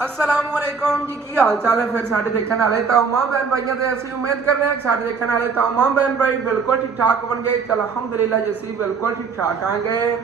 असलामुअलैकुम जी, की हाल चाल है। फिर साढ़े देखने वाले तमाम बहन भाइयों से ऐसी उम्मीद कर रहे हैं कि साढ़े देखने वाले तमाम बहन भाई बिल्कुल ठीक ठाक बन गए। चल अल्हम्दुलिल्लाह जैसी बिल्कुल ठीक ठाक आ गए।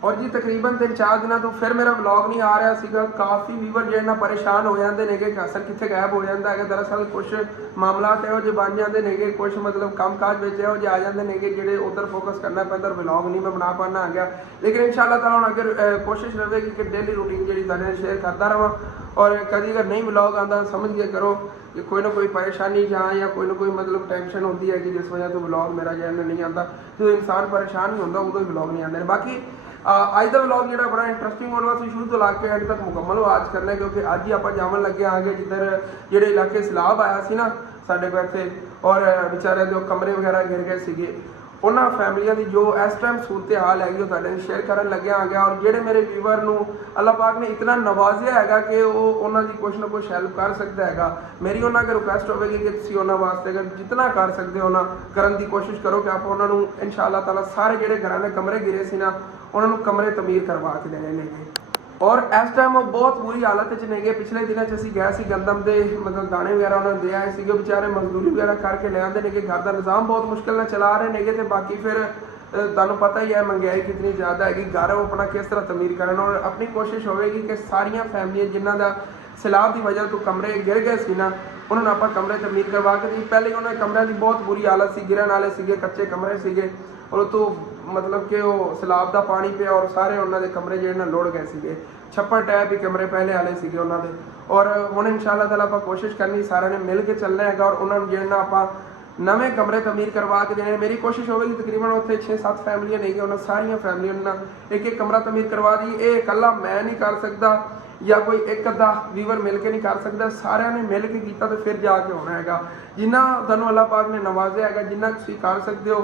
और जी तकरीबन 3-4 दिनों तो फिर मेरा व्लॉग नहीं आ रहा सीगा। काफ़ी व्यूवर जो है ना परेशान हो जाते हैं कि असल कितने गायब हो जाता है। दरअसल कुछ मामला ਇਹੋ ਜਿਹੇ बन जाते हैं, कुछ मतलब काम काज ਵਿੱਚ ਇਹੋ ਜਿਹੇ आ जाते हैं ਜਿਹੜੇ उधर फोकस करना पैंदा। व्लॉग नहीं मैं बना पाना आ गया, लेकिन इंशाअल्लाह ताला हुण अगर कोशिश रहेगी कि डेली रूटीन जी तुहाडे शेयर करता रहां। और कभी अगर नहीं व्लॉग आता समझ के करो कि कोई ना कोई परेशानी या कोई ना कोई मतलब टेंशन होती है कि जिस वजह तो व्लॉग मेरा जो है नहीं आता। तो इंसान परेशान ही होता उदों व्लॉग नहीं आते। बाकी ਅੱਜ ਦਾ ਵਲੌਗ ਜਿਹੜਾ ਬੜਾ ਇੰਟਰਸਟਿੰਗ ਹੋਣਾ ਸੀ, ਸ਼ੁਰੂ ਤੋਂ ਲਾ ਕੇ ਐਂਡ ਤੱਕ ਮੁਕੰਮਲ ਆਜ ਕਰਨਾ, ਕਿਉਂਕਿ ਅੱਜ ਹੀ ਆਪਾਂ ਜਾਵਣ ਲੱਗੇ ਆਗੇ ਜਿੱਧਰ ਜਿਹੜੇ ਇਲਾਕੇ ਸੈਲਾਬ ਆਇਆ ਸੀ ਨਾ ਸਾਡੇ ਕੋਲ ਇੱਥੇ, ਔਰ ਵਿਚਾਰਿਆਂ ਦੇ ਕਮਰੇ ਵਗੈਰਾ ਗਿਰ ਗਏ ਸੀਗੇ, ਉਹਨਾਂ ਫੈਮਲੀਆਂ ਦੀ ਜੋ ਇਸ ਟਾਈਮ ਸੂਰਤ ਹਾਲ ਹੈਗੀ ਉਹ ਤੁਹਾਡੇ ਨਾਲ ਸ਼ੇਅਰ ਕਰਨ ਲੱਗਿਆ ਆ ਗਿਆ। ਔਰ ਜਿਹੜੇ ਮੇਰੇ ਵੀਵਰ ਨੂੰ ਅੱਲਾਹ ਪਾਕ ਨੇ ਇਤਨਾ ਨਵਾਜ਼ਿਆ ਹੈਗਾ ਕਿ ਉਹ ਉਹਨਾਂ ਦੀ ਕੁਛ ਨਾ ਕੁਛ ਹੈਲਪ ਕਰ ਸਕਦਾ ਹੈਗਾ। ਮੇਰੀ ਉਹਨਾਂ ਅੱਗੇ ਰਿਕੁਐਸਟ ਹੋਵੇਗੀ ਕਿ ਤੁਸੀਂ ਉਹਨਾਂ ਵਾਸਤੇ ਅਗਰ ਜਿੰਨਾ ਕਰ ਸਕਦੇ ਹੋ ਨਾ ਕਰਨ ਦੀ ਕੋਸ਼ਿਸ਼ ਕਰੋ ਕਿ ਆਪਾਂ ਉਹਨਾਂ ਨੂੰ ਇਨਸ਼ਾ ਅੱਲਾਹ ਤਾਲਾ ਸਾਰੇ ਜਿਹੜੇ ਘਰਾਂ ਦੇ ਕਮਰੇ ਗਿਰੇ ਸੀ ਨਾ ਉਹਨਾਂ ਨੂੰ ਕਮਰੇ ਤਮੀਰ ਕਰਵਾ ਕੇ ਦੇਣੇ ਨੇਗੇ। ਔਰ ਇਸ ਟਾਈਮ ਉਹ ਬਹੁਤ ਬੁਰੀ ਹਾਲਤ 'ਚ ਨੇਗੇ। ਪਿਛਲੇ ਦਿਨਾਂ 'ਚ ਅਸੀਂ ਗਏ ਸੀ ਗੰਦਮ ਦੇ ਮਤਲਬ ਦਾਣੇ ਵਗੈਰਾ ਉਹਨਾਂ ਨੂੰ ਦੇ ਆਏ ਸੀਗੇ। ਵਿਚਾਰੇ ਮਜ਼ਦੂਰੀ ਵਗੈਰਾ ਕਰਕੇ ਲੈ ਆਉਂਦੇ ਨੇਗੇ, ਘਰ ਦਾ ਨਿਜ਼ਾਮ ਬਹੁਤ ਮੁਸ਼ਕਿਲ ਨਾਲ ਚਲਾ ਰਹੇ ਨੇਗੇ। ਤੇ ਬਾਕੀ ਫਿਰ ਤੁਹਾਨੂੰ ਪਤਾ ਹੀ ਹੈ ਮਹਿੰਗਾਈ ਕਿਤਨੀ ਜ਼ਿਆਦਾ ਹੈਗੀ, ਘਰ ਉਹ ਆਪਣਾ ਕਿਸ ਤਰ੍ਹਾਂ ਤਮੀਰ ਕਰਨ। ਔਰ ਆਪਣੀ ਕੋਸ਼ਿਸ਼ ਹੋਵੇਗੀ ਕਿ ਸਾਰੀਆਂ ਫੈਮਲੀਆਂ ਜਿਨ੍ਹਾਂ ਦਾ ਸੈਲਾਬ ਦੀ ਵਜ੍ਹਾ ਤੋਂ ਕਮਰੇ ਗਿਰ ਗਏ ਸੀ ਨਾ ਉਹਨਾਂ ਨੂੰ ਆਪਾਂ ਕਮਰੇ ਤਮੀਰ ਕਰਵਾ ਕੇ ਦੀ। ਪਹਿਲੇ ਉਹਨਾਂ ਕਮਰਿਆਂ ਦੀ ਬਹੁਤ ਬੁਰੀ ਹਾਲਤ ਸੀ, ਗਿਰਨ ਵਾਲੇ ਸੀਗੇ, ਕੱਚੇ ਕਮਰੇ ਸੀਗੇ। ਔਰ ਉਹ ਤੋਂ मतलब कि वो सैलाब का पानी पिया और सारे उन्होंने कमरे जो ना लुढ़ गए थे। छप्पर टैप भी कमरे पहले वाले थे उन्होंने। और हुण इंशाअल्लाह ताला आप कोशिश करनी सारे ने मिल के चलना है और उन्होंने जो ना आप नवे कमरे तमीर करवा के देने। मेरी कोशिश होगी तकरीबन उत्थे 6-7 फैमिलियां नहीं उन्होंने सारिया फैमिलियों ने एक एक कमरा तमीर करवा दी। ये इकल्ला मैं नहीं कर सकता या कोई एक अद्धा वीवर मिल के नहीं कर सकता, सारे ने मिल के किया तो फिर जाके होना है। जिन्ना तुहानूं अल्लाह पाक ने नवाजिया है जिन्ना तुसीं कर सकते हो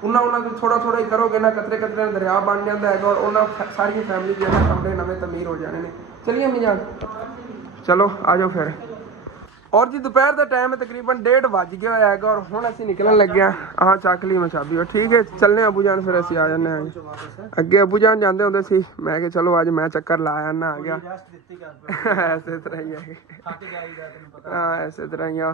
उन्होंने थोड़ा थोड़ा ही करोगे ना कतरे कतरे दरिया बन जाता है और उन्होंने सारी फैमिली जो है कमरे नवे तमीर हो जाने ने। चलिए अम्मी जान चलो आ जाओ फिर। और जी दोपहर का टाइम है, तकरीबन 1:30 बज गया है और हुण असीं निकलन लगे हैं। हाँ चक ली मैं चाबी और ठीक है चलने अबू जान फिर असीं आ जाने हैं। अगे अबू जान जाते होंदे सी, मैं कि चलो अज मैं चक्कर ला आना आ गया। ऐसे तरह ही है, हाँ ऐसे तरह ही हाँ।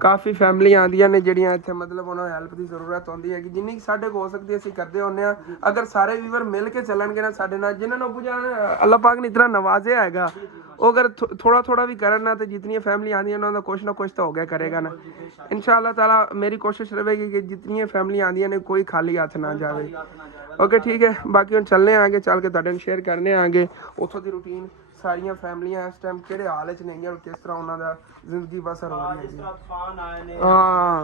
काफ़ी फैमिली आंदियां ने जिहड़ियां इत्थे मतलब उन्होंने हेल्प की जरूरत होंदी है, जिन्नी साढ़े को हो सकती है असीं करदे होंदे आ। अगर सारे व्यूवर मिल के चलणगे ना साढ़े नाल, जिन्होंने अबू जान अल्लाह पाक ने इतना नवाजिया है वो अगर थोड़ा थोड़ा भी करन ना तो जितनी फैमिली आंदी उन्होंने कुछ ना कुछ तो हो गया करेगा ना इंशाअल्लाह ताला। मेरी कोशिश रहेगी कि जितनी फैमिली आंदियां ने कोई खाली हाथ ना जाए। ओके ठीक है, बाकी हम चलने आगे चल के तुहाडे शेयर करने आगे उथों दी रूटीन सारिया फैमिलियां इस टाइम किहड़े हाल च नहीं और किस तरह उन्हों का जिंदगी बसर हो रही है। हाँ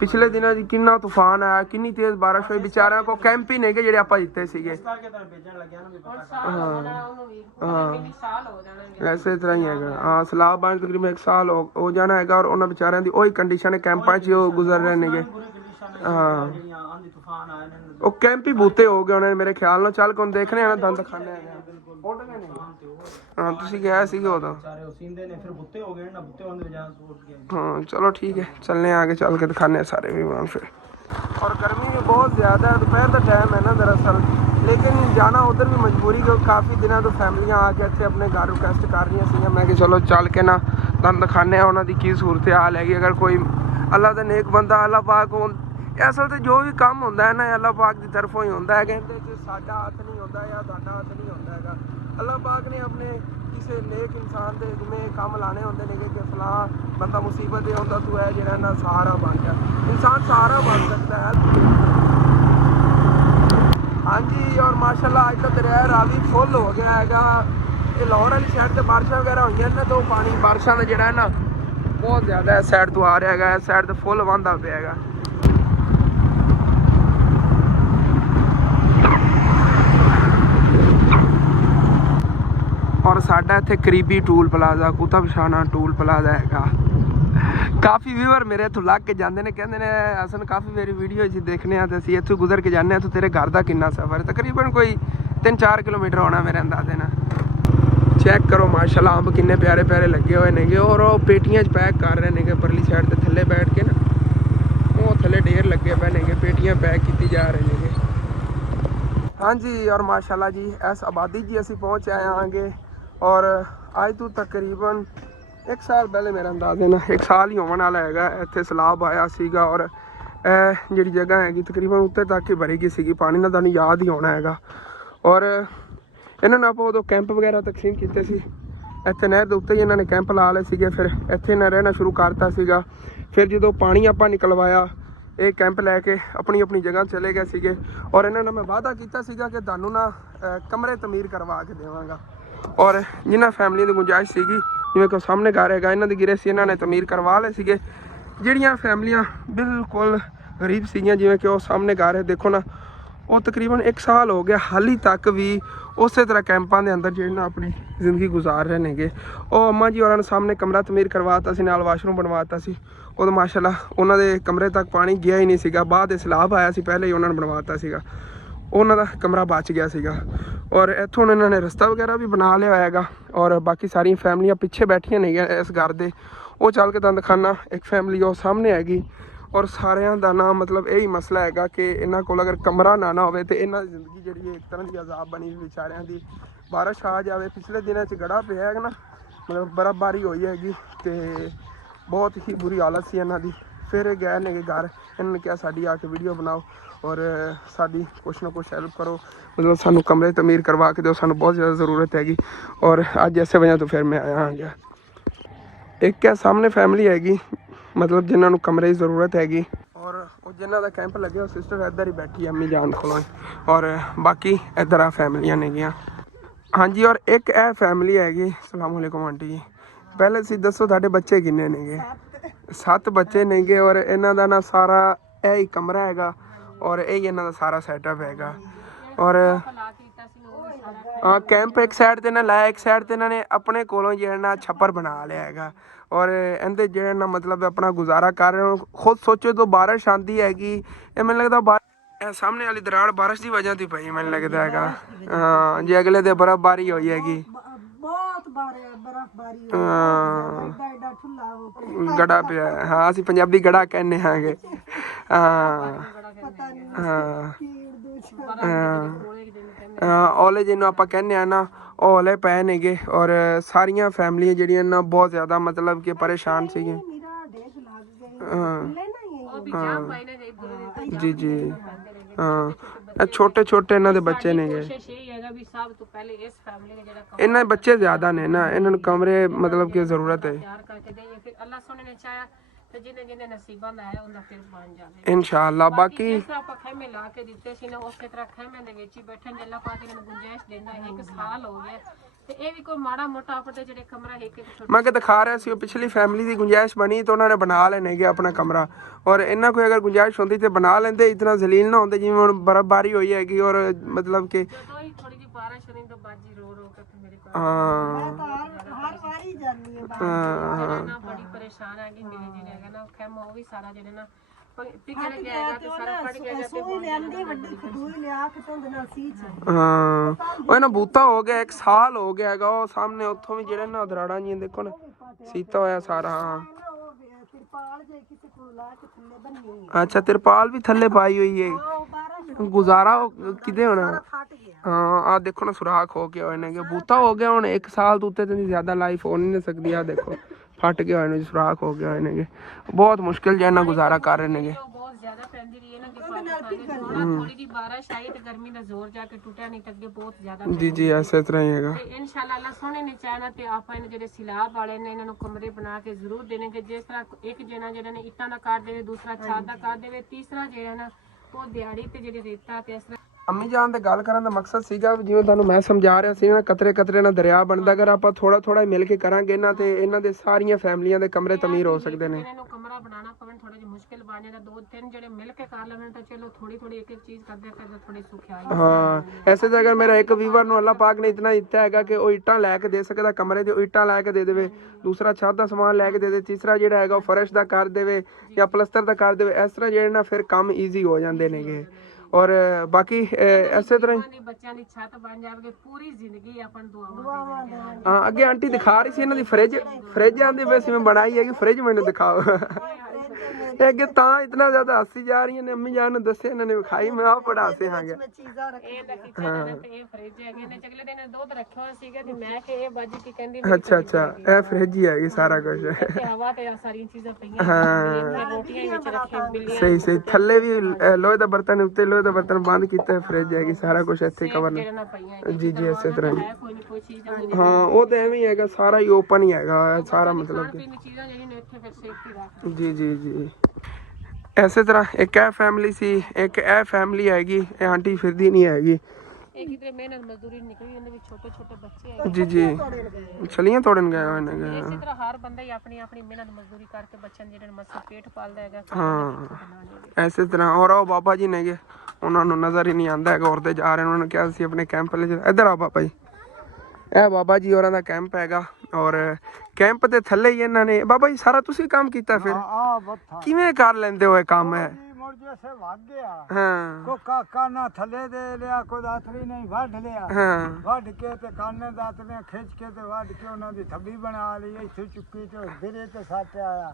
पिछले दिनों जी किन्ना तूफान आया, किन्नी तेज बारिश हुई, बेचारियों को कैंप ही नहीं गए जेडे आपां दित्ते सीगे। ऐसे तरह ही है हाँ, सैलाब आने तकरीबन 1 साल हो जाना है और उन्होंने बेचारियों की वही कंडीशन है कैंपां च गुजर रहे ने। हाँ वो कैंप ही बूते हो गए उन्होंने मेरे ख्याल नाल। चल के देखने आना दंद खाने हाँ तुसीं गए सीगे उदों। हाँ चलो ठीक है चलने आगे चल के दिखाने सारे भी फिर। और गर्मी भी बहुत ज़्यादा है, दोपहर का टाइम है ना दरअसल, लेकिन जाना उधर भी मजबूरी क्योंकि काफ़ी दिनों तो फैमिलियाँ आके इतने अपने घर रिक्वेस्ट कर रही सी। मैं कि चलो चल के ना तुहानूं दिखाने उन्होंने की सूरत हाल हैगी। अगर कोई अल्लाह का नेक बंदा अल्लाह पाक असल तो जो भी काम होंदा है ना अल्लाह पाक की तरफों ही होंदा है, कहते साडा हाथ नहीं होता या तुहाडा हाथ नहीं होता है। अल्लाह पाक ने अपने किसी नेक इंसान के जिम्मे काम लाने होंदे ने कि फलां बंदा मुसीबत होंदा तू है जिहड़ा ना सहारा बन जा। इंसान सहारा बन सकता है। हाँ जी और माशाल्लाह अज तो दरिया रावी फुल हो गया हैगा। ये लाहौर वाली साइड से बारिशां वगैरह हुई ना तो पानी बारिशां का जिहड़ा है ना बहुत ज़्यादा इस साइड तो आ रहा है, इस साइड तो फुल वहंदा पिया हैगा। और साडा इत्थे करीबी टूल प्लाजा कुतुबशाना टूल प्लाजा हैगा। काफ़ी व्यूअर मेरे इत्थों लग के जाते हैं, कहते हैं असन काफ़ी मेरी वीडियो देखने तो असीं इत्थों गुजर के जाने तो तेरे घर का कितना सफ़र है, तकरीबन कोई 3-4 किलोमीटर होना मेरे अंदाजे ना। चेक करो माशाल्लाह अंब किन्ने प्यारे प्यारे लगे हुए ने और वो पेटियां पैक कर रहे हैं परली साइड से थले बैठ के ना, वो थले ढेर लगे पे ने पेटियां पैक की जा रहे हैं। ਹਾਂਜੀ और माशाल्लाह जी इस आबादी जी ਅਸੀਂ ਪਹੁੰਚ ਆਏ ਆਂਗੇ ਔਰ ਅੱਜ ਤੋਂ ਤਕਰੀਬਨ 1 ਸਾਲ ਪਹਿਲੇ ਮੇਰਾ ਅੰਦਾਜ਼ੇ ਨਾਲ 1 ਸਾਲ ਹੀ ਹੋਣ ਵਾਲਾ ਹੈਗਾ ਇੱਥੇ ਸਲਾਬ ਆਇਆ ਸੀਗਾ ਔਰ ਇਹ ਜਿਹੜੀ ਜਗ੍ਹਾ ਹੈਗੀ ਤਕਰੀਬਨ ਉੱਤੇ ਤੱਕ ਹੀ ਭਰੀ ਗਈ ਸੀਗੀ ਪਾਣੀ ਨਾਲ। ਤੁਹਾਨੂੰ ਯਾਦ ਹੀ ਹੋਣਾ ਹੈਗਾ ਔਰ ਇਹਨਾਂ ਨੂੰ ਆਪਾਂ ਉਦੋਂ ਕੈਂਪ ਵਗੈਰਾ ਤਕਸੀਮ ਕੀਤੇ ਸੀ ਇੱਥੇ ਨਹਿਰ ਦੇ ਉੱਤੇ ਹੀ ਇਹਨਾਂ ਨੇ ਕੈਂਪ ਲਾ ਲਏ ਸੀਗੇ। ਫਿਰ ਇੱਥੇ ਇਹਨਾਂ ਰਹਿਣਾ ਸ਼ੁਰੂ ਕਰਤਾ ਸੀਗਾ। ਫਿਰ ਜਦੋਂ ਪਾਣੀ ਆਪਾਂ ਨਿਕਲਵਾਇਆ ਇਹ ਕੈਂਪ ਲੈ ਕੇ ਆਪਣੀ ਆਪਣੀ ਜਗ੍ਹਾ ਚਲੇ ਗਏ ਸੀਗੇ ਔਰ ਇਹਨਾਂ ਨਾਲ ਮੈਂ ਵਾਅਦਾ ਕੀਤਾ ਸੀਗਾ ਕਿ ਤੁਹਾਨੂੰ ਨਾ ਕਮਰੇ ਤਮੀਰ ਕਰਵਾ ਕੇ ਦੇਵਾਂਗਾ ਔਰ ਜਿਨ੍ਹਾਂ ਫੈਮਲੀ ਦੀ ਗੁੰਜਾਇਸ਼ ਸੀਗੀ ਜਿਵੇਂ ਕਿ ਸਾਹਮਣੇ ਘਰ ਹੈਗਾ ਇਹਨਾਂ ਦੀ ਗਿਰੇ ਸੀ ਇਹਨਾਂ ਨੇ ਤਮੀਰ ਕਰਵਾ ਲਏ ਸੀਗੇ। ਜਿਹੜੀਆਂ ਫੈਮਲੀਆਂ ਬਿਲਕੁਲ ਗਰੀਬ ਸੀਗੀਆਂ ਜਿਵੇਂ ਕਿ ਉਹ ਸਾਹਮਣੇ ਘਰ ਹੈ ਦੇਖੋ ਨਾ ਉਹ ਤਕਰੀਬਨ 1 ਸਾਲ ਹੋ ਗਿਆ ਹਾਲੀ ਤੱਕ ਵੀ ਉਸੇ ਤਰ੍ਹਾਂ ਕੈਂਪਾਂ ਦੇ ਅੰਦਰ ਜਿਹੜੇ ਨਾ ਆਪਣੀ ਜ਼ਿੰਦਗੀ ਗੁਜ਼ਾਰ ਰਹੇ ਨੇਗੇ। ਉਹ ਅੰਮਾ ਜੀ ਹੋਰਾਂ ਨੇ ਸਾਹਮਣੇ ਕਮਰਾ ਤਮੀਰ ਕਰਵਾਤਾ ਸੀ ਨਾਲ ਵਾਸ਼ਰੂਮ ਬਣਵਾਤਾ ਸੀ। ਉਦੋਂ ਮਾਸ਼ਾਅੱਲਾ ਉਹਨਾਂ ਦੇ ਕਮਰੇ ਤੱਕ ਪਾਣੀ ਗਿਆ ਹੀ ਨਹੀਂ ਸੀਗਾ। ਬਾਅਦ ਦੇ ਸਲਾਬ ਆਇਆ ਸੀ ਪਹਿਲੇ ਹੀ ਉਹਨਾਂ ਨੇ ਬਣਵਾਤਾ ਸੀਗਾ ਉਹਨਾਂ ਦਾ ਕਮਰਾ ਬਚ ਗਿਆ ਸੀਗਾ ਔਰ ਇੱਥੋਂ ਇਹਨਾਂ ਨੇ ਰਸਤਾ ਵਗੈਰਾ ਵੀ ਬਣਾ ਲਿਆ ਹੈਗਾ ਔਰ ਬਾਕੀ ਸਾਰੀਆਂ ਫੈਮਲੀਆਂ ਪਿੱਛੇ ਬੈਠੀਆਂ ਨੇਗੀਆਂ ਇਸ ਘਰ ਦੇ। ਉਹ ਚੱਲ ਕੇ ਤੁਹਾਨੂੰ ਦਿਖਾਉਣਾ ਇੱਕ ਫੈਮਲੀ ਉਹ ਸਾਹਮਣੇ ਹੈਗੀ ਔਰ ਸਾਰਿਆਂ ਦਾ ਨਾ ਮਤਲਬ ਇਹੀ ਮਸਲਾ ਹੈਗਾ ਕਿ ਇਹਨਾਂ ਕੋਲ ਅਗਰ ਕਮਰਾ ਨਾ ਹੋਵੇ ਤੇ ਇਹਨਾਂ ਦੀ ਜ਼ਿੰਦਗੀ ਜਿਹੜੀ ਹੈ ਇੱਕ ਤਰ੍ਹਾਂ ਦੀ ਅਜ਼ਾਬ ਬਣੀ ਹੋਈ ਵਿਚਾਰਿਆਂ ਦੀ। ਬਾਰਿਸ਼ ਆ ਜਾਵੇ ਪਿਛਲੇ ਦਿਨਾਂ 'ਚ ਗੜਾ ਪਿਆ ਹੈਗਾ ਨਾ ਮਤਲਬ ਬਰਫ਼ਬਾਰੀ ਹੋਈ ਹੈਗੀ ਤੇ ਬਹੁਤ ਹੀ ਬੁਰੀ ਹਾਲਤ ਸੀ ਇਹਨਾਂ ਦੀ। ਫਿਰ ਇਹ ਗਏ ਨੇਗੇ ਘਰ ਇਹਨਾਂ ਨੇ ਕਿਹਾ ਸਾਡੀ ਆ ਕੇ ਵੀਡੀਓ ਬਣਾਓ ਔਰ ਸਾਡੀ ਕੁਛ ਨਾ ਕੁਛ ਹੈਲਪ ਕਰੋ ਮਤਲਬ ਸਾਨੂੰ ਕਮਰੇ ਤਮੀਰ ਕਰਵਾ ਕੇ ਦਿਓ ਸਾਨੂੰ ਬਹੁਤ ਜ਼ਿਆਦਾ ਜ਼ਰੂਰਤ ਹੈਗੀ ਔਰ ਅੱਜ ਇਸੇ ਵਜ੍ਹਾ ਤੋਂ ਫਿਰ ਮੈਂ ਆਇਆ ਹਾਂ ਗਿਆ। ਇੱਕ ਹੈ ਸਾਹਮਣੇ ਫੈਮਿਲੀ ਹੈਗੀ ਮਤਲਬ ਜਿਨ੍ਹਾਂ ਨੂੰ ਕਮਰੇ ਦੀ ਜ਼ਰੂਰਤ ਹੈਗੀ ਔਰ ਉਹ ਜਿਨ੍ਹਾਂ ਦਾ ਕੈਂਪ ਲੱਗਿਆ ਉਹ ਸਿਸਟਰ ਇੱਧਰ ਹੀ ਬੈਠੀ ਅੰਮੀ ਜਾਨ ਕੋਲੋਂ ਔਰ ਬਾਕੀ ਇੱਧਰ ਆ ਫੈਮਲੀਆਂ ਨੇਗੀਆਂ। ਹਾਂਜੀ ਔਰ ਇੱਕ ਇਹ ਫੈਮਿਲੀ ਹੈਗੀ। ਅਸਲਾਮ ਵਾਲੇਕੁਮ ਆਂਟੀ ਜੀ। ਪਹਿਲੇ ਤੁਸੀਂ ਦੱਸੋ ਤੁਹਾਡੇ ਬੱਚੇ ਕਿੰਨੇ ਨੇਗੇ? 7 ਬੱਚੇ ਨੇਗੇ ਔਰ ਇਹਨਾਂ ਦਾ ਨਾ ਸਾਰਾ ਇਹ ਹੀ ਕਮਰਾ ਹੈਗਾ ਔਰ ਇਹ ਹੀ ਇਹਨਾਂ ਦਾ ਸਾਰਾ ਸੈਟਅਪ ਹੈਗਾ ਔਰ ਕੈਂਪ ਇੱਕ ਸਾਈਡ ਤੇ ਨਾ ਲਾਇਆ ਇੱਕ ਸਾਈਡ ਤੇ ਇਹਨਾਂ ਨੇ ਆਪਣੇ ਕੋਲੋਂ ਜਿਹੜਾ ਨਾ ਛੱਪਰ ਬਣਾ ਲਿਆ ਹੈਗਾ ਔਰ ਇਹਦੇ ਜਿਹੜੇ ਨਾ ਮਤਲਬ ਆਪਣਾ ਗੁਜ਼ਾਰਾ ਕਰ ਰਹੇ ਹੋ। ਖੁਦ ਸੋਚੋ ਤੋਂ ਬਾਰਿਸ਼ ਆਉਂਦੀ ਹੈਗੀ ਇਹ ਮੈਨੂੰ ਲੱਗਦਾ ਇਹ ਸਾਹਮਣੇ ਵਾਲੀ ਦਰਾੜ ਬਾਰਿਸ਼ ਦੀ ਵਜ੍ਹਾ ਤੋਂ ਪਈ ਮੈਨੂੰ ਲੱਗਦਾ ਹੈਗਾ। ਹਾਂ ਜੇ ਅਗਲੇ ਦੇ ਬਰਫ਼ਬਾਰੀ ਹੋਈ ਹੈਗੀ ਗੜਾ ਪਿਆ ਹਾਂ ਅਸੀਂ ਪੰਜਾਬੀ ਗੜਾ ਕਹਿੰਦੇ ਹਾਂਗੇ। ਔਲੇ ਜਿਹਨੂੰ ਆਪਾਂ ਕਹਿੰਦੇ ਆ ਨਾ ਉਹ ਔਲੇ ਪਏ ਨੇਗੇ ਔਰ ਸਾਰੀਆਂ ਫੈਮਲੀਆਂ ਜਿਹੜੀਆਂ ਨਾ ਬਹੁਤ ਜ਼ਿਆਦਾ ਮਤਲਬ ਕਿ ਪਰੇਸ਼ਾਨ ਸੀਗੀਆਂ। ਜੀ ਜੀ ਹਾਂ ਛੋਟੇ ਛੋਟੇ ਇਹਨਾਂ ਦੇ ਬੱਚੇ ਨੇਗੇ। ਇਹਨਾਂ ਦੇ ਬੱਚੇ ਜ਼ਿਆਦਾ ਨੇ ਨਾ ਇਹਨਾਂ ਨੂੰ ਕਮਰੇ ਮਤਲਬ ਕਿ ਜ਼ਰੂਰਤ ਹੈ। ਜਿਹਨੇ ਨਸੀਬਾਂ ਦਾ ਹੈ ਉਹਦਾ ਫਿਰ ਬਣ ਜਾਵੇ ਇਨਸ਼ਾਅੱਲਾ। ਬਾਕੀ ਜਿਸ ਤਰ੍ਹਾਂ ਆਪਾਂ ਖੈਮੇ ਲਾ ਕੇ ਦਿੱਤੇ ਸੀ ਨਾ ਉਸੇ ਤਰ੍ਹਾਂ ਖੈਮੇ ਦੇ ਵਿੱਚ ਹੀ ਬੈਠਣ ਜੱਲਾ ਪਾ ਕੇ ਇਹਨਾਂ ਨੂੰ ਗੁੰਜਾਇਸ਼ ਦਿੰਦਾ 1 ਸਾਲ ਹੋ ਗਿਆ ਤੇ ਇਹ ਵੀ ਕੋਈ ਮਾੜਾ ਮੋਟਾ ਆਪਣੇ ਜਿਹੜੇ ਕਮਰਾ ਇੱਕ ਮੈਂ ਕਿ ਦਿਖਾ ਰਿਹਾ ਸੀ ਉਹ ਪਿਛਲੀ ਫੈਮਿਲੀ ਦੀ ਗੁੰਜਾਇਸ਼ ਬਣੀ ਤਾਂ ਉਹਨਾਂ ਨੇ ਬਣਾ ਲੈਣਗੇ ਆਪਣਾ ਕਮਰਾ ਔਰ ਇਹਨਾਂ ਕੋਈ ਅਗਰ ਗੁੰਜਾਇਸ਼ ਹੁੰਦੀ ਤੇ ਬਣਾ ਲੈਂਦੇ ਇਤਨਾ ਜ਼ਲੀਲ ਨਾ ਹੁੰਦੇ ਜਿਵੇਂ ਹੁਣ ਬਰਫ਼ਬਾਰੀ ਹੋਈ ਹੈਗੀ ਔਰ ਮਤਲਬ ਕਿ ਥੋੜੀ ਜਿਹੀ ਬਾਰਿਸ਼ ਹੋਣੀ ਤਾਂ ਬਾਜੀ ਰੋ ਰੋ ਕੇ ਮੇਰੇ ਕੋਲ ਹਰ ਵਾਰੀ ਜਾਂਦੀ ਹੈ ਹਾਂ ਬੜੀ ਪਰੇਸ਼ਾਨ ਹੈਗੀ ਮੇਰੇ ਜਿਹੜੇ ਹੈਗਾ ਨਾ ਖੈਮਾ ਉਹ ਵੀ ਸਾਰਾ ਜਿਹੜੇ ਨਾ ਪਿਗੜ ਗਿਆ ਹੈਗਾ ਤੇ ਸਾਰਾ ਫਟ ਗਿਆ ਤੇ ਸੋਈ ਲੈਂਦੀ ਵੱਡੀ ਖਦੂਈ ਲਿਆ ਕੇ ਤੋਂ ਨਾਲ ਸੀਚ ਹਾਂ ਉਹ ਇਹਨਾਂ ਬੂਤਾ ਹੋ ਗਿਆ 1 ਸਾਲ ਹੋ ਗਿਆ ਹੈਗਾ। ਉਹ ਸਾਹਮਣੇ ਉੱਥੋਂ ਵੀ ਜਿਹੜੇ ਨਾ ਦਰਾੜਾਂ ਜੀ ਦੇਖੋ ਨਾ ਸੀਤਾ ਹੋਇਆ ਸਾਰਾ। ਹਾਂ ਅੱਛਾ ਤਿਰਪਾਲ ਵੀ ਥੱਲੇ ਪਾਈ ਹੋਈ ਹੈ ਗੁਜ਼ਾਰਾ ਕਿਤੇ ਹੋਣਾ। ਹਾਂ ਆ ਦੇਖੋ ਨਾ ਸੁਰਾਖ ਹੋ ਗਿਆ ਹੋਏ ਨੇ ਬੂਤਾ ਹੋ ਗਿਆ ਹੁਣ 1 ਸਾਲ ਤੋਂ ਉੱਤੇ ਤੇ ਜ਼ਿਆਦਾ ਲਾਈਫ ਹੋ ਨਹੀਂ ਸਕਦੀ। ਆ ਦੇਖੋ ਫਟ ਗਏ ਹੋਏ ਨੇ ਸੁਰਾਖ ਹੋ ਗਏ ਹੋਏ ਨੇਗੇ ਬਹੁਤ ਮੁਸ਼ਕਿਲ ਜਿਹਾ ਨਾਲ ਗੁਜ਼ਾਰਾ ਕਰ ਰਹੇ ਨੇਗੇ। ਬਹੁਤ ਜ਼ਿਆਦਾ ਪੈਂਦੀ ਰਹੀ ਹੈ ਨਾ ਕਿ ਥੋੜੀ ਜਿਹੀ ਬਾਰਿਸ਼ ਆਈ ਤੇ ਗਰਮੀ ਦਾ ਜ਼ੋਰ ਜਾ ਕੇ ਟੁੱਟਿਆ ਨਹੀਂ ਤਾਂ ਅੱਗੇ ਬਹੁਤ ਜ਼ਿਆਦਾ ਜੀ ਜੀ ਐਸੇ ਤਰ੍ਹਾਂ ਹੀ ਹੈਗਾ ਤੇ ਇਨਸ਼ਾਅੱਲਾ ਅੱਲਾਹ ਸੋਹਣੇ ਨੇ ਚਾਹਨਾ ਤੇ ਆਪਾਂ ਇਹਨਾਂ ਜਿਹੜੇ ਸਿਲਾਬ ਵਾਲੇ ਨੇ ਇਹਨਾਂ ਨੂੰ ਕਮਰੇ ਬਣਾ ਕੇ ਜ਼ਰੂਰ ਦੇਣਗੇ। ਜਿਸ ਤਰ੍ਹਾਂ ਇੱਕ ਜਣਾ ਜਿਹੜਾ ਨੇ ਇੱਟਾਂ ਦਾ ਕਰ ਦੇਵੇ ਦੂਸਰਾ ਛੱਤ ਦਾ ਕਰ ਦੇਵੇ ਤੀਸਰਾ ਜਿਹੜਾ ਨਾ ਉਹ ਦਿਹਾੜੀ ਤੇ ਜਿਹੜੇ ਰੇਤਾ ਤੇ ਇਸ ਤਰ੍ਹਾਂ ਅੰਮੀ ਜਾਨ ਤੇ ਗੱਲ ਕਰਨ ਦਾ ਮਕਸਦ ਸੀਗਾ ਜਿਵੇਂ ਤੁਹਾਨੂੰ ਮੈਂ ਸਮਝਾ ਰਿਹਾ ਸੀ ਨਾ ਕਤਰੇ ਕਤਰੇ ਨਾਲ ਦਰਿਆ ਬਣਦਾ। ਅਗਰ ਆਪਾਂ ਥੋੜਾ ਥੋੜਾ ਮਿਲ ਕੇ ਕਰਾਂਗੇ ਇਹਨਾਂ ਤੇ ਇਹਨਾਂ ਦੇ ਸਾਰੀਆਂ ਫੈਮਲੀਆਂ ਦੇ ਕਮਰੇ ਤਮੀਰ ਹੋ ਸਕਦੇ ਨੇ। ਇਹਨਾਂ ਨੂੰ ਕਮਰਾ ਬਣਾਉਣਾ ਪਵਨ ਥੋੜਾ ਜਿਹਾ ਮੁਸ਼ਕਿਲ ਬਣ ਜਾਂਦਾ 2-3 ਜਿਹੜੇ ਮਿਲ ਕੇ ਕਰ ਲੈਣ ਤਾਂ ਚਲੋ ਥੋੜੀ ਥੋੜੀ ਇੱਕ ਇੱਕ ਚੀਜ਼ ਕਰਦੇ ਕਰਦੇ ਥੋੜੀ ਸੁਖਿਆ ਹਾਂ। ਐਸੇ ਜਗ੍ਹਾ ਮੇਰਾ ਇੱਕ ਵੀਵਰ ਨੂੰ ਅੱਲਾਹ ਪਾਕ ਨੇ ਇਤਨਾ ਦਿੱਤਾ ਹੈਗਾ ਕਿ ਉਹ ਇੱਟਾਂ ਲੈ ਕੇ ਦੇ ਸਕਦਾ ਕਮਰੇ ਦੇ ਇੱਟਾਂ ਲੈ ਕੇ ਦੇ ਦੇਵੇ ਦੂਸਰਾ ਛੱਤ ਦਾ ਸਮਾਨ ਲੈ ਕੇ ਦੇ ਦੇ ਤੀਸਰਾ ਜਿਹੜਾ ਹੈਗਾ ਉਹ ਫਰਸ਼ ਦਾ ਕਰ ਦੇਵੇ ਜਾਂ ਪਲਸਤਰ ਦਾ ਕਰ ਦੇਵੇ। ਇਸ ਤਰ੍ਹਾਂ ਜਿਹੜੇ ਨਾ ਫਿਰ ਕੰਮ ਈਜ਼ੀ ਹੋ ਜਾਂਦੇ ਨੇਗੇ ਔਰ ਬਾਕੀ ਇਸੇ ਤਰ੍ਹਾਂ ਹੀ ਬੱਚਿਆਂ ਦੀ ਛੱਤ ਬਣ ਜਾਵੇ ਪੂਰੀ ਜ਼ਿੰਦਗੀ ਆਪਾਂ ਨੂੰ ਦੁਆਵਾਂ ਦੇਣਗੇ। ਹਾਂ ਅੱਗੇ ਆਂਟੀ ਦਿਖਾ ਰਹੀ ਸੀ ਇਹਨਾਂ ਦੀ ਫ੍ਰਿਜ ਆਂਦੀ ਪਈ ਸੀ ਮੈਂ ਬਣਾਈ ਹੈਗੀ ਫ੍ਰਿਜ ਮੈਨੂੰ ਦਿਖਾਓ ਇਹ ਅੱਗੇ ਤਾਂ ਇਤਨਾ ਜ਼ਿਆਦਾ ਹੱਸੀ ਜਾ ਰਹੀਆਂ ਨੇ ਅੰਮੀ ਜਾਨ ਨੂੰ ਦੱਸਿਆ ਇਹਨਾਂ ਨੇ ਵਿਖਾਈ ਮੈਂ ਆਪ ਬੜਾ ਹੱਸੇ ਹਾਂ ਗਿਆ ਇਹ ਦਾ ਕਿਚਨ ਹੈ ਤੇ ਇਹ ਫ੍ਰਿਜ ਹੈਗੇ ਨੇ ਅਗਲੇ ਦਿਨ ਦੁੱਧ ਰੱਖਿਆ ਹੋਇਆ ਸੀਗਾ ਤੇ ਮੈਂ ਕਿ ਇਹ ਬਾਜੀ ਕੀ ਕਹਿੰਦੀ ਅੱਛਾ ਇਹ ਫ੍ਰਿਜ ਹੀ ਹੈਗੀ ਸਾਰਾ ਕੁਝ ਤੇ ਹਵਾ ਤੇ ਸਾਰੀਆਂ ਚੀਜ਼ਾਂ ਪਈਆਂ ਹਾਂ ਰੋਟੀਆਂ ਵਿੱਚ ਰੱਖੇ ਬਿੱਲੀਆਂ ਸਹੀ ਥੱਲੇ ਵੀ ਲੋਹੇ ਦਾ ਬਰਤਨ ਉੱਤੇ ਲੋਹੇ ਦਾ ਬਰਤਨ ਬੰਦ ਕੀਤਾ ਫ੍ਰਿਜ ਹੈਗੀ ਸਾਰਾ ਕੁਝ ਇੱਥੇ ਕਵਰ ਜੀ ਇਸੇ ਤਰ੍ਹਾਂ ਹਾਂ ਉਹ ਤਾਂ ਐਵੇਂ ਹੀ ਹੈਗਾ ਸਾਰਾ ਹੀ ਓਪਨ ਹੀ ਹੈਗਾ ਸਾਰਾ ਮਤਲਬ ਕਿ ਜੀ ਇਸੇ ਤਰ੍ਹਾਂ ਇੱਕ ਇਹ ਫੈਮਿਲੀ ਸੀ ਇੱਕ ਇਹ ਫੈਮਿਲੀ ਹੈਗੀ ਇਹ ਆਂਟੀ ਫਿਰਦੀ ਨਹੀਂ ਹੈਗੀ ਇਹ ਕਿਤੇ ਮਿਹਨਤ ਮਜ਼ਦੂਰੀ ਨਿਕਲੀ ਉਹਨਾਂ ਵਿੱਚ ਛੋਟੇ ਛੋਟੇ ਬੱਚੇ ਹੈਗੇ ਜੀ ਛਲੀਆਂ ਤੋੜਨ ਗਏ ਹੋਏ ਨੇ ਇਸੇ ਤਰ੍ਹਾਂ ਹਰ ਬੰਦਾ ਹੀ ਆਪਣੀ ਆਪਣੀ ਮਿਹਨਤ ਮਜ਼ਦੂਰੀ ਕਰਕੇ ਬੱਚਿਆਂ ਜਿਹੜੇ ਮਸਾ ਪੇਟ ਪਾਲਦਾ ਹੈਗਾ ਹਾਂ ਇਸੇ ਤਰ੍ਹਾਂ ਔਰ ਉਹ ਬਾਬਾ ਜੀ ਨੇਗੇ ਉਹਨਾਂ ਨੂੰ ਨਜ਼ਰ ਹੀ ਨਹੀਂ ਆਉਂਦਾ ਹੈਗਾ ਔਰ ਤੇ ਜਾ ਰਹੇ ਉਹਨਾਂ ਨੇ ਕਿਹਾ ਸੀ ਆਪਣੇ ਕੈਂਪ ਲੈ ਇੱਧਰ ਆ ਬਾਬਾ ਜੀ ਇਹ ਬਾਬਾ ਜੀ ਹੋਰਾਂ ਦਾ ਕੈਂਪ ਹੈਗਾ ਔਰ ਕੈਂਪ ਦੇ ਥੱਲੇ ਹੀ ਇਹਨਾਂ ਨੇ ਬਾਬਾ ਜੀ ਸਾਰਾ ਤੁਸੀਂ ਕੰਮ ਕੀਤਾ ਫਿਰ ਕਿਵੇਂ ਕਰ ਲੈਂਦੇ ਹੋ ਇਹ ਕੰਮ ਹੈ से भाग गया हाँ को काना थले दे लिया को दातरी नहीं वाढ़ लिया हाँ वाढ़ के ते काने दातरी खींच के ते वाढ़ के उन्हों दी थब्बी बना ली इत्थे चुक्की तो दिरे ते साथ आया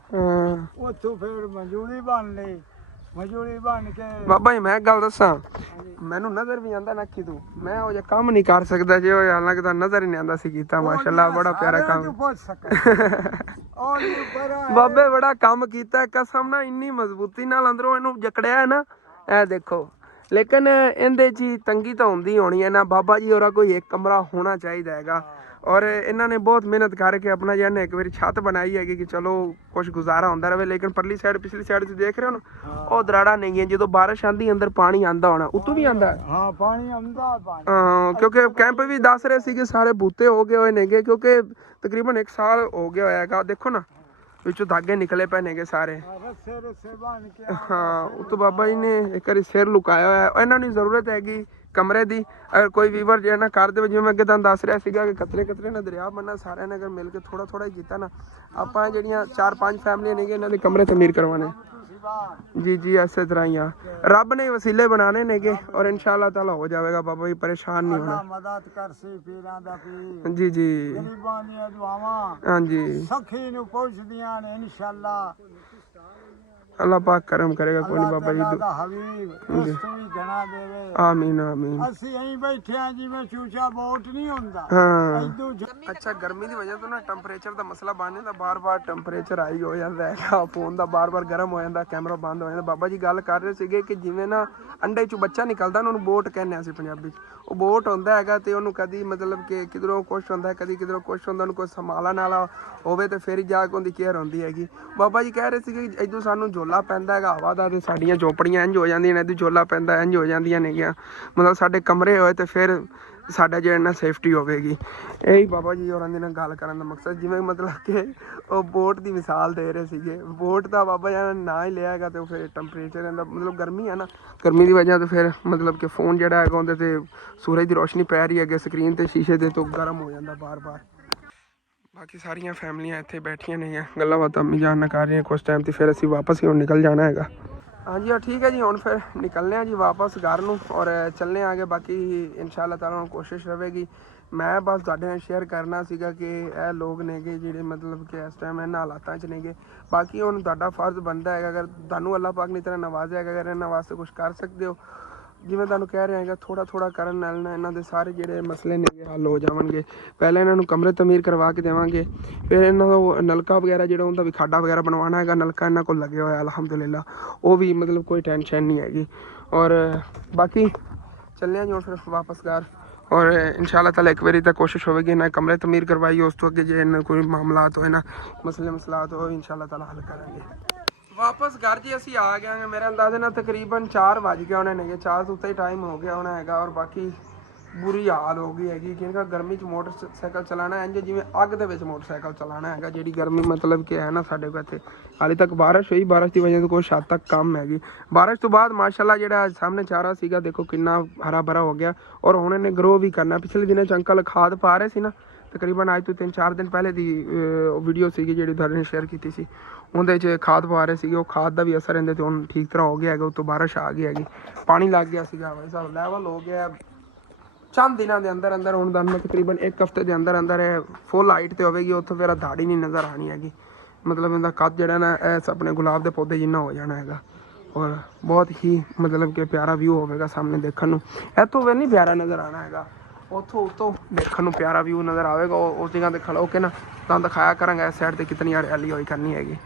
उतो फिर मंजूरी बन ली मजूरी बन के बाबा जी मैं गल दसा मैनू नजर भी आंदा नक्की तू मैं वो जे काम नहीं कर सकदा जे ओ लगदा नजर ही नहीं आंदा सी कीता माशाल्लाह बड़ा प्यारा काम बाबे बड़ा काम कीता कसम ना इन्नी मजबूती नाल अंदरों इनू जकड़िया है ना ए देखो लेकिन इहदे च तंगी तो होंदी होनी है ना बाबा जी होरा कोई एक कमरा होना चाहिए हैगा और इन्होंने बहुत मेहनत करके अपना जो है एक बार छत बनाई है कि चलो कुछ गुजारा होता रहे लेकिन परली साइड पिछली साइड से देख रहे हो ना वो दराड़ा नहीं है जो बारिश आती अंदर पानी आंदा होना उतों भी आंदा हाँ पानी आंदा क्योंकि कैंप भी दस रहे थे कि सारे बूते हो गए हुए नेगे क्योंकि तकरीबन 1 साल हो गया होगा देखो ना ਵਿੱਚੋਂ धागे निकले पे नेगे सारे हाँ उतो बाबा जी ने एक बार सिर लुकाया होया इन्हां नूं जरूरत हैगी कमरे दी अगर कोई वीवर जो है ना कर दे जिवें अगे तुहानूं दस रहा सीगा कि कतरे कतरे ना दरिया बनना सारिਆਂ ने अगर मिल के थोड़ा थोड़ा ही कीता ना आपां ਜਿਹੜੀਆਂ 4-5 फैमिलियां नेगे इन्हां दे कमरे तमीर करवाने जी ऐसे तरह ही रब ने वसीले बनाने नेगे और इंशाल्लाह ताला हो जाएगा बाबा जी परेशान नहीं होना मदद कर सी पीरां दा पीर जी गरीबां दी दुआवां हां जी सखी नु पहुंचदियां ने इंशाल्लाह अल्लाह पाक करम करेगा कोई नहीं बाबा जी आमीन आमीन ਅਸੀਂ ਐਂ ਬੈਠੇ ਆਂ ਜਿਵੇਂ ਚੂਚਾ ਬੋਟ ਨਹੀਂ ਹੁੰਦਾ अच्छा गर्मी की वजह तो ना टैंपरेचर का मसला बन जाता बार टैंपरेचर हाई हो जाता है फोन का बार गर्म हो जाता कैमरा बंद हो जाता बाबा जी गल कर रहे थे कि जिवें ना अंडे चों बच्चा निकलता उन्होंने बोट कहने असीं पंजाबी वो बोट होंदा हैगा ते उन्होंने कदी मतलब कि किधरों कुछ होंदा कदी किधरों कुछ होंदा उन्होंने कोई संभालन वाला होवे ते फिर जाके उनकी केयर होंदी हैगी बाबा जी कह रहे थे कि इदों सानूं झोला पैंदा हैगा हवा दा ते साडीਆਂ झोपड़ियां इंज हो जांदियां ने इदों झोला पैंदा इंज हो जांदियां नेगीਆਂ मतलब साडे कमरे होए ते फिर साडा जो ना सेफ्टी होगी यही बाबा जी होरां दी नाल गल करन दा मकसद जिवें मतलब कि वो बोट की मिसाल दे रहे थे बोट का बाबा जी ने ना ही लिया है तो फिर टैंपरेचर मतलब गर्मी है ना गर्मी की वजह तो फिर मतलब कि फोन जो है उहदे ते सूरज की रोशनी पै रही है स्क्रीन ते शीशे ते तो गर्म हो जाता बार बाकी सारिया फैमिलियां इत्थे बैठिया नहीं गल्लां बातां अम्मी जान कर रही कुछ टाइम तो फिर असीं वापस ही निकल जाना है हाँ जी और ठीक है जी हुण फिर निकलने जी वापस घर नूं और चलने आगे बाकी इंशाअल्लाह ताला कोशिश रहेगी मैं बस तुहाडे नाल शेयर करना सीगा कि यह लोग नेगे जिहड़े मतलब कि इस टाइम इन्हां हालातां च नेगे बाकी हुण तुहाडा फर्ज बनदा है अगर तुहानूं अल्लाह पाक ने तरह नवाज़िया अगर इन्हां वास्ते कुछ कर सकते हो जिवें तुहानूं कह रहे हैं थोड़ा थोड़ा करन नाल ना इन्हां दे सारे जिहड़े मसले ने हल हो जावणगे पहले इन्हां नूं कमरे तमीर करवा के देवांगे फिर इन्हां दा नलका वगैरह जिहड़ा उहदा भी खाडा वगैरह बनवाना है नलका इन्हां कोल लगे होया अलहमदुलिल्लाह वो भी मतलब कोई टेंशन नहीं हैगी और बाकी चलने जो फिर वापस घर और इंशाअल्लाह ताला एक बारी तक कोशिश होगी ना कमरे तमीर करवाइए उस तो अगे जे इन्हां कोई मामलात हो ना मसलात हो इंशाअल्लाह ताला हल करेंगे वापस घर जी असी आ गए हैं मेरे अंदाजे ना तकरीबन 4 बज गए होने ने 4 तो उत्ते ही टाइम हो गया होना है और बाकी बुरी हाल हो गई हैगी क्योंकि गर्मी च मोटरसाइकिल चलाना है जिवें अग दे विच मोटरसाइकिल चलाना है जी गर्मी मतलब कि है ना साडे कोल इत्थे हाले तक बारिश हुई बारिश की वजह तो कुछ हद तक कम हैगी बारिश तो बाद माशाअल्लाह जिहड़ा सामने चारा सीगा देखो कितना हरा भरा हो गया और हुण इहने ग्रो भी करना पिछले दिनों च अंकल खाद पा रहे सी ना ਤਕਰੀਬਨ ਅੱਜ ਤੋਂ 3-4 ਦਿਨ ਪਹਿਲੇ ਦੀ ਵੀਡੀਓ ਸੀਗੀ ਜਿਹੜੀ ਤੁਹਾਡੇ ਨਾਲ ਸ਼ੇਅਰ ਕੀਤੀ ਸੀ। ਉਹਦੇ 'ਚ ਖਾਦ ਪਵਾ ਰਹੇ ਸੀਗੇ, ਉਹ ਖਾਦ ਦਾ ਵੀ ਅਸਰ ਇਹਦੇ 'ਤੇ ਹੁਣ ਠੀਕ ਤਰ੍ਹਾਂ ਹੋ ਗਿਆ ਹੈਗਾ। ਉੱਤੋਂ ਬਾਰਿਸ਼ ਆ ਗਈ ਹੈਗੀ, ਪਾਣੀ ਲੱਗ ਗਿਆ ਸੀਗਾ, ਭਾਈ ਸਾਹਿਬ ਲੈਵਲ ਹੋ ਗਿਆ ਚੰਦ ਦਿਨਾਂ ਦੇ ਅੰਦਰ ਅੰਦਰ। ਹੁਣ ਤੁਹਾਨੂੰ ਤਕਰੀਬਨ 1 ਹਫ਼ਤੇ ਦੇ ਅੰਦਰ ਅੰਦਰ ਇਹ ਫੁੱਲ ਹਾਈਟ ਤੇ ਹੋਵੇਗੀ। ਉੱਥੋਂ ਫਿਰ ਦਾੜੀ ਨਹੀਂ ਨਜ਼ਰ ਆਣੀ ਹੈਗੀ, ਮਤਲਬ ਇਹਦਾ ਕੱਦ ਜਿਹੜਾ ਨਾ ਇਹ ਆਪਣੇ ਗੁਲਾਬ ਦੇ ਪੌਦੇ ਜਿੰਨਾ ਹੋ ਜਾਣਾ ਹੈਗਾ। ਔਰ ਬਹੁਤ ਹੀ ਮਤਲਬ ਕਿ ਪਿਆਰਾ ਵਿਊ ਹੋਵੇਗਾ ਸਾਹਮਣੇ ਦੇਖਣ ਨੂੰ। ਇੱਥੋਂ ਵੀ ਨਹੀਂ ਪਿਆਰਾ ਨਜ਼ਰ ਆਣਾ ਹੈਗਾ, ਉੱਥੋਂ ਉੱਤੋਂ ਦੇਖਣ ਨੂੰ ਪਿਆਰਾ ਵਿਊ ਨਜ਼ਰ ਆਵੇਗਾ। ਉਸ ਜਗ੍ਹਾ 'ਤੇ ਖੜੋ ਕੇ ਨਾ ਤੁਹਾਨੂੰ ਦਿਖਾਇਆ ਕਰਾਂਗਾ ਇਸ ਸਾਈਡ 'ਤੇ ਕਿਤਨੀ ਹਰਿਆਲੀ ਹੋਈ ਕਰਨੀ हैगी।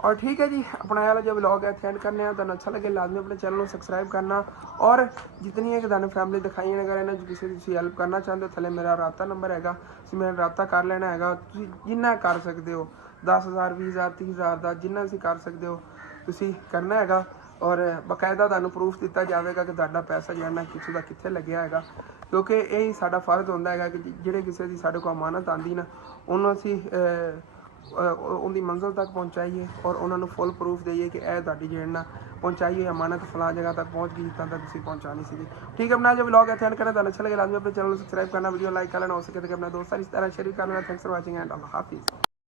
और ठीक है जी, अपना वाला जो व्लॉग है एंड करने हैं तो अच्छा लगे लाजमी अपने चैनल को सब्सक्राइब करना। और जितनी है कि थानू फैमिली दिखाई अगर इन्हें किसी की हेल्प करना चाहते हो थले मेरा राबता नंबर हैगा, तुसीं मेरा राबता कर लेना हैगा। तुसीं जिन्ना कर सकते हो 10,000 20,000 30,000 का जिन्ना तुसीं कर सकते हो तुसीं करना हैगा। और बकायदा तुहानू प्रूफ दिता जाएगा कि तुहाडा पैसा जिहड़ा किसी का कित्थे लग्या हैगा, क्योंकि यही साडा फर्ज होंदा हैगा कि जिहड़े किसी की साडे कोल अमानत आंदी ना उन्होंने असीं उनकी मंजिल तक पहुँचाइए और उन्होंने फुल प्रूफ दईए कि यह तुहाडी जिहड़ा पहुँचाइए अमानत फलां जगह तक पहुँच गई जितना तक तुसीं पहुँचानी सी। ठीक है, अपना जो व्लॉग एंड करना तुहानू अच्छा लगे लाजमी अपने चैनल को सब्सक्राइब करना, वीडियो लाइक कर लेना, हो सके तो अपने दोस्तों रिश्तेदारां शेयर कर लेना। थैंक्स फॉर वाचिंग एंड अल्लाह हाफिज़।